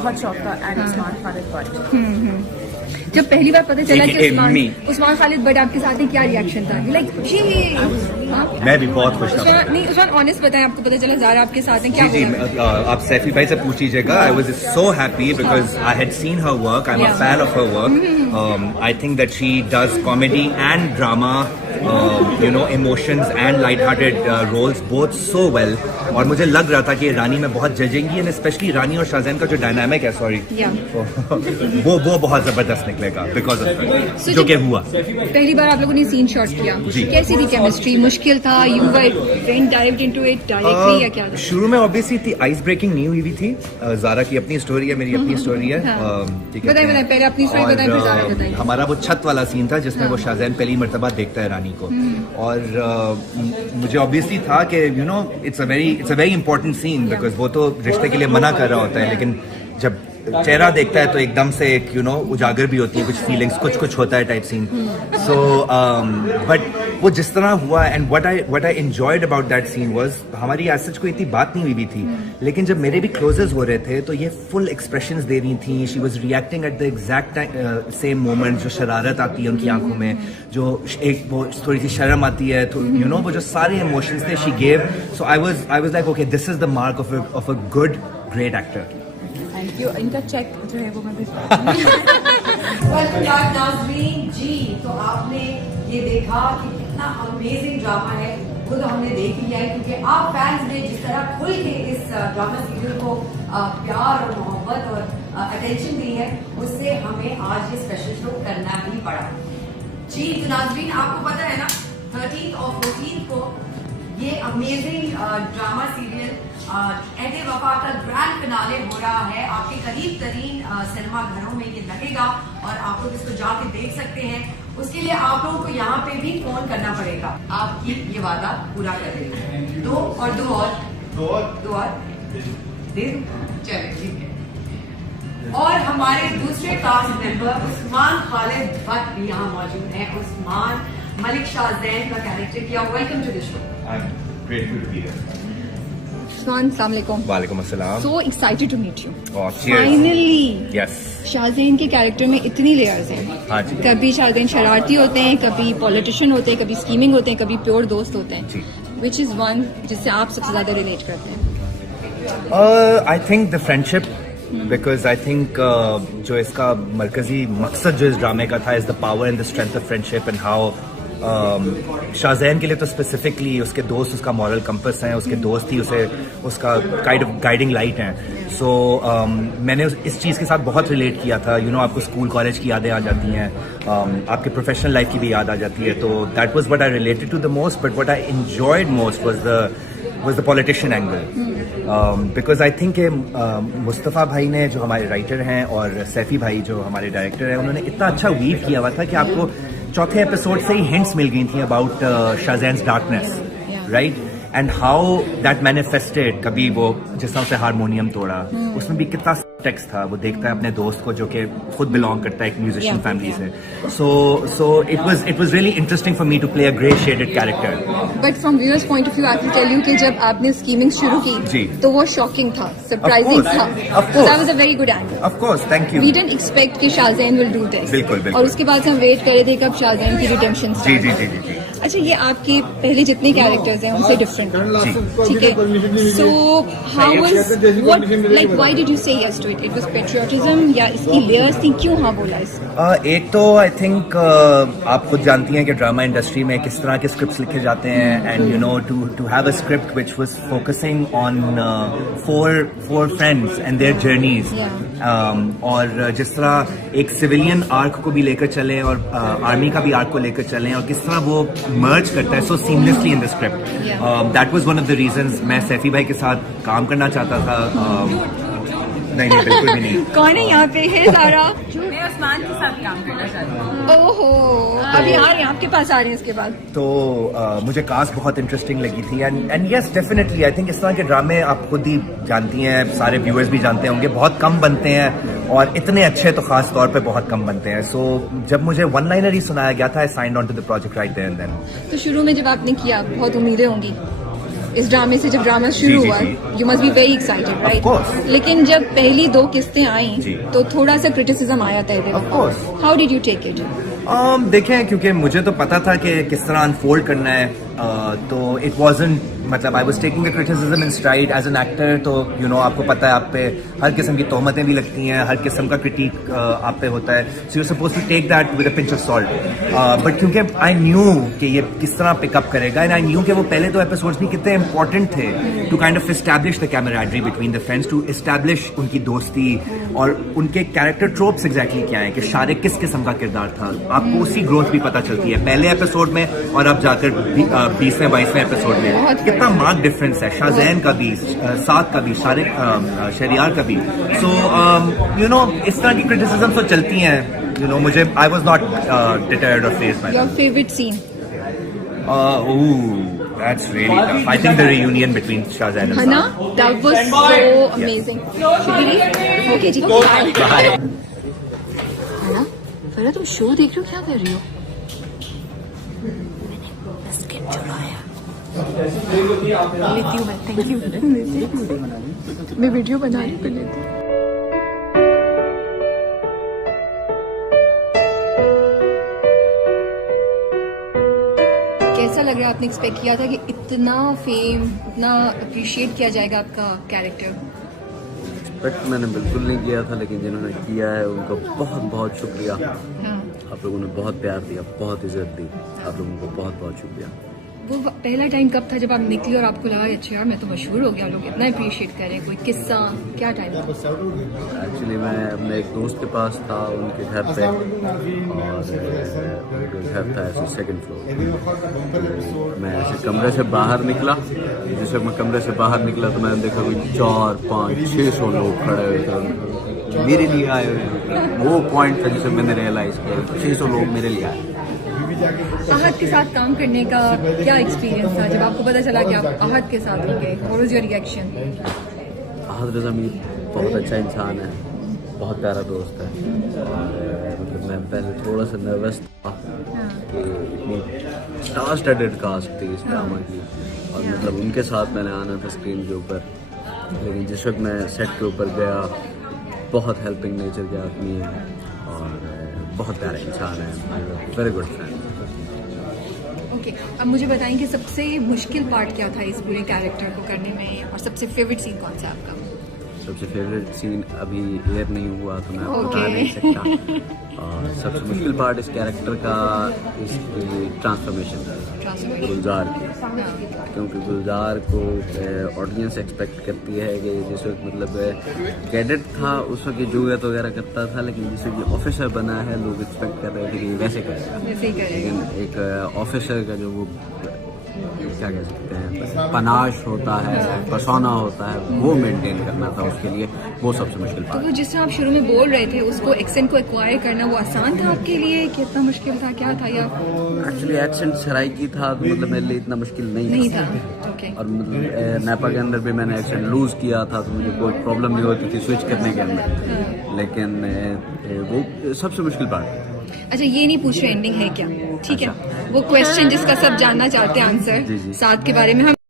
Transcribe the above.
बहुत शौक था एंड उस्मान खालिद बट जब पहली बार पता चला कि AKA उस्मान खालिद बट आपके साथ ही क्या रिएक्शन था? लाइक मैं भी बहुत खुश था। नहीं उस्मान ऑनेस्ट बताएं, आपको पता चला ज़ारा आपके साथ है क्या जी हुआ? आप सैफी भाई से पूछ लीजिएगा। I was so happy because I had seen her work, I am a fan of her work. I think that she does comedy and drama, you know, emotions and light hearted roles both so well. और मुझे लग रहा था कि रानी में बहुत जजेंगी and specially रानी और शाहजैन का जो डायनामिक है, सॉरी, वो बहुत जबरदस्त निकलेगा बिकॉज ऑफ जो कि हुआ। पहली बार आप लोगों ने सीन शॉट किया, कैसी थी केमिस्ट्री? मुश्किल था? You went direct into it directly या क्या था? शुरू में ऑब्वियसली थी, आइस ब्रेकिंग नहीं हुई थी। ज़ारा की अपनी स्टोरी है, मेरी अपनी स्टोरी है। ठीक है, बताइए पहले अपनी स्टोरी बताएं फिर ज़ारा बताइए। हमारा वो छत वाला सीन था जिसमें वो शाहजैन पहली मर्तबा देखता है रानी को, और मुझे ऑब्वियसली था कि you know it's a very important scene because वो तो रिश्ते के लिए मना कर रहा होता है, लेकिन जब चेहरा देखता है तो एकदम से एक यू नो उजागर भी होती है, कुछ फीलिंग्स कुछ होता है टाइप सीन। सो बट वो जिस तरह हुआ and what I enjoyed about that scene was, हमारी आज सच कोई इतनी बात नहीं हुई थी, लेकिन जब मेरे भी क्लोजेस हो रहे थे तो ये फुल एक्सप्रेशंस दे रही थी। She was reacting at the exact same moment, जो शरारत आती है उनकी आंखों में, जो एक वो थोड़ी सी शर्म आती है, तो यू नो वो जो सारे इमोशंस थे she gave. So I was like okay, this is the mark of a good great actor. Thank you. इनका चेक जो है वो मैं नाज़रीन जी, तो आपने ये देखा कि कितना अमेजिंग ड्रामा है, खुद हमने देख लिया है, क्योंकि आप फैंस ने जिस तरह खुल के इस ड्रामा सीरियल को प्यार और मोहब्बत और अटेंशन दी है, उससे हमें आज ये स्पेशल शो करना ही पड़ा। जी तो नाज़रीन, आपको पता है ना 13 और 14 को ये अमेजिंग ड्रामा सीरियल एंड वफा का ग्रैंड फिनाले हो रहा है। आपके करीब तरीन सिनेमा घरों में ये लगेगा और आप लोग इसको जाके देख सकते हैं। उसके लिए आप लोगों को यहाँ पे भी फोन करना पड़ेगा, आपकी ये वादा पूरा करेंगे। दो और दे दूं? चलिए ठीक है। और हमारे दूसरे कास्ट मेंबर उस्मान खालिद भट्ट भी यहाँ मौजूद हैं। उस्मान मलिक शाहजैन का कैरेक्टर किया। Welcome to the show. I am grateful to be here. Usman, अस्सलाम वालेकुम। वालेकुम अस्सलाम। So excited to meet you. Oh, cheers. Finally. Yes. Shahzain के कैरेक्टर में इतनी लेयर्स हैं। हाँ जी। कभी शाहजैन शरारती होते हैं, कभी पॉलिटिशियन होते हैं, कभी स्कीमिंग होते हैं, कभी प्योर दोस्त होते हैं। जी। Which is one जिससे आप सबसे ज्यादा रिलेट करते हैं? I think the friendship, because I think जो इसका मरकजी मकसद जो इस ड्रामे का था is the power and the strength of friendship and how Shahzain के लिए तो स्पेसिफिकली उसके दोस्त उसका मॉरल कंपस हैं, उसके दोस्त ही उसे उसका काइंड ऑफ गाइडिंग लाइट हैं। सो मैंने इस चीज़ के साथ बहुत रिलेट किया था। यू नो आपको स्कूल कॉलेज की यादें आ जाती हैं, आपके प्रोफेशनल लाइफ की भी याद आ जाती है, तो that was what I related to the most. But what I enjoyed most was the politician angle, because I think Mustafa भाई ने जो हमारे राइटर हैं और सैफी भाई जो हमारे डायरेक्टर हैं, उन्होंने इतना अच्छा वीव किया हुआ था कि आपको चौथे एपिसोड से ही हिंट्स मिल गई थी about Shahzain's darkness, right, and how that manifested. कभी वो जिस तरह से हारमोनियम तोड़ा, उसमें भी कितना टेक्स्ट था। वो देखता है अपने दोस्त को जो कि खुद बिलोंग करता है एक म्यूजिशियन फैमिली से। So it was really interesting for me to play a grey shaded character. But from viewers point of view I can tell you कि जब आपने स्कीमिंग शुरू की तो वो शॉकिंग था, सरप्राइजिंग था। So that was a very good angle. Of course, thank you. We didn't expect कि शाहजैन will do this. बिल्कुल। और उसके बाद से हम वेट कर रहे थे कब शाहजैन की रिडेम्पशन स्टार्ट। जी। अच्छा, ये आपके पहले जितने कैरेक्टर्स हैं उनसे डिफरेंट, ठीक है? So how was what like why did you say yes to it? It was patriotism या इसकी लेयर्स थी? क्यों हाँ बोला इसको? एक तो आई थिंक आप खुद जानती हैं कि ड्रामा इंडस्ट्री में किस तरह के स्क्रिप्ट्स लिखे जाते हैं, and you know to have a script which was focusing on four friends and their journeys, और जिस तरह एक सिविलियन आर्क को भी लेकर चले और आर्मी का भी आर्क को लेकर चलें, और किस तरह वो मर्ज करता है so seamlessly in the script. That was one of the reasons मैं सैफी भाई के साथ काम करना चाहता था। नहीं बिल्कुल भी नहीं। कौन है यहाँ पे? है ज़ारा। मैं उस्मान के साथ काम करना चाहती हूँ। ओहो, अभी आ रहे हैं आपके पास, आ रहे हैं इसके बाद। तो मुझे कास्ट बहुत इंटरेस्टिंग लगी थी, and yes definitely I think इस तरह के ड्रामे आप खुद ही जानती हैं, सारे व्यूअर्स भी जानते होंगे, बहुत कम बनते हैं, और इतने अच्छे तो खास तौर पे बहुत कम बनते हैं। सो जब मुझे वन लाइनर ही सुनाया गया था, I signed on to the project right there and then. तो शुरू में जब आपने किया बहुत उम्मीदें होंगी? इस ड्रामे से जब ड्रामा शुरू जी, हुआ, जी। You must be very excited, right? course. लेकिन जब पहली 2 किस्तें जी। आई तो थोड़ा सा क्रिटिसिज्म आया था इधर। Of course. How did you take it? देखें, क्योंकि मुझे तो पता था कि किस तरह अनफोल्ड करना है, तो इट वाजंट, मतलब I was taking the criticism in stride as an actor. तो यू नो आपको पता है, आप पे हर किस्म की तोहमतें भी लगती हैं, हर किस्म का क्रिटिक आप पे होता है, so you suppose to take that with a pinch of salt. But क्योंकि आई न्यू कि ये किस तरह पिकअप करेगा, एंड आई न्यू कि वो पहले तो एपिसोड्स भी कितने इंपॉर्टेंट थे to kind of establish the camaraderie between the friends, to establish उनकी दोस्ती और उनके कैरेक्टर ट्रोप्स एग्जैक्टली क्या है, कि शारिक किस किस्म का किरदार था। आपको उसकी ग्रोथ भी पता चलती है पहले एपिसोड में और अब जाकर 20वें 22वें एपिसोड में कितना मार्क डिफरेंस है। शाज़ैन का भी, साद का भी, शहरियार का भी। सो यू नो इस तरह की क्रिटिसिज्म तो चलती हैं। यू नो मुझे, आई वाज नॉट डिटर्ड और fazed by your favourite scene? That's really tough. I think the reunion between Shahzan and है ना? Saad. That was so amazing. शुक्री? ओके जी, Bye. है ना? फरा तुम शो देख रहे हो, क्या कर रही हो? लेती हूँ मैं, थैंक यू। मैं वीडियो बना रही हूँ, लेती हूँ। कैसा लग रहा है? आपने एक्सपेक्ट किया था कि इतना फेम, इतना अप्रिशिएट किया जाएगा आपका कैरेक्टर? एक्सपेक्ट मैंने बिल्कुल नहीं किया था, लेकिन जिन्होंने किया है उनको बहुत बहुत शुक्रिया। हाँ। आप लोगों ने बहुत प्यार दिया, बहुत इज्जत दी, आप लोगों को बहुत बहुत शुक्रिया। वो पहला टाइम कब था जब आप निकली और आपको लगा अच्छा यार मैं तो मशहूर हो गया, लोग इतना अप्रिशिएट कर रहे हैं? कोई किस्सा, क्या टाइम था? एक्चुअली मैं अपने एक दोस्त के पास था, उनके घर पे, और उनका घर था ऐसे 2nd फ्लोर। मैं ऐसे कमरे से बाहर निकला, जिस वक्त मैं कमरे से बाहर निकला तो मैंने देखा कोई 4, 5, 600 लोग खड़े हुए थे मेरे लिए आए हुए। वो पॉइंट था जिसे मैंने रियलाइज किया 600 लोग मेरे लिए आए। आहत के साथ काम करने का क्या एक्सपीरियंस था जब आपको पता चला कि आप आहत के साथ होंगे? What was your reaction? आहत रज़ा मीर बहुत अच्छा इंसान है, बहुत प्यारा दोस्त है। और मतलब मैं पहले थोड़ा सा नर्वस था कि इतनी स्टार स्टडेड कास्ट थी इस ड्रामा की, और मतलब उनके साथ मैंने आना था स्क्रीन के ऊपर। लेकिन जिस वक्त मैं सेट के ऊपर गया, बहुत हेल्पिंग नेचर के आदमी है और बहुत प्यारा इंसान है, वेरी गुड फ्रेंड। ओके, अब मुझे बताएं कि सबसे मुश्किल पार्ट क्या था इस पूरे कैरेक्टर को करने में, और सबसे फेवरेट सीन कौन सा आपका? सबसे फेवरेट सीन अभी एयर नहीं हुआ तो मैं आपको बता नहीं सकता। और सबसे मुश्किल पार्ट इस कैरेक्टर का इसकी ट्रांसफॉर्मेशन गुलजार की, क्योंकि गुलजार को ऑडियंस एक्सपेक्ट करती है कि जिस वक्त मतलब कैडेट था उस वक्त जुगत वगैरह करता था, लेकिन जिस वक्त ऑफिसर बना है लोग एक्सपेक्ट कर रहे थे कि वैसे करेगा। लेकिन एक ऑफिसर का जो वो क्या कह सकते हैं पनाश होता है, पर्सोना होता है, वो मेंटेन करना था उसके लिए, वो सबसे मुश्किल तो पार्ट। वो जिस तरह आप शुरू में बोल रहे थे उसको एक्सेंट को एक्वायर करना वो आसान था आपके लिए, कितना मुश्किल था, क्या था? या एक्चुअली एक्सेंट सराइकी था तो मतलब मेरे लिए इतना मुश्किल नहीं था? ओके। और मतलब नेपा के अंदर भी मैंने एक्सेंट लूज किया था तो मुझे कोई प्रॉब्लम नहीं होती थी स्विच करने के अंदर, लेकिन वो सबसे मुश्किल पार्ट। अच्छा, ये नहीं पूछ रहे एंडिंग है क्या, ठीक है? वो क्वेश्चन जिसका सब जानना चाहते हैं आंसर, जी, जी। साथ के बारे में हम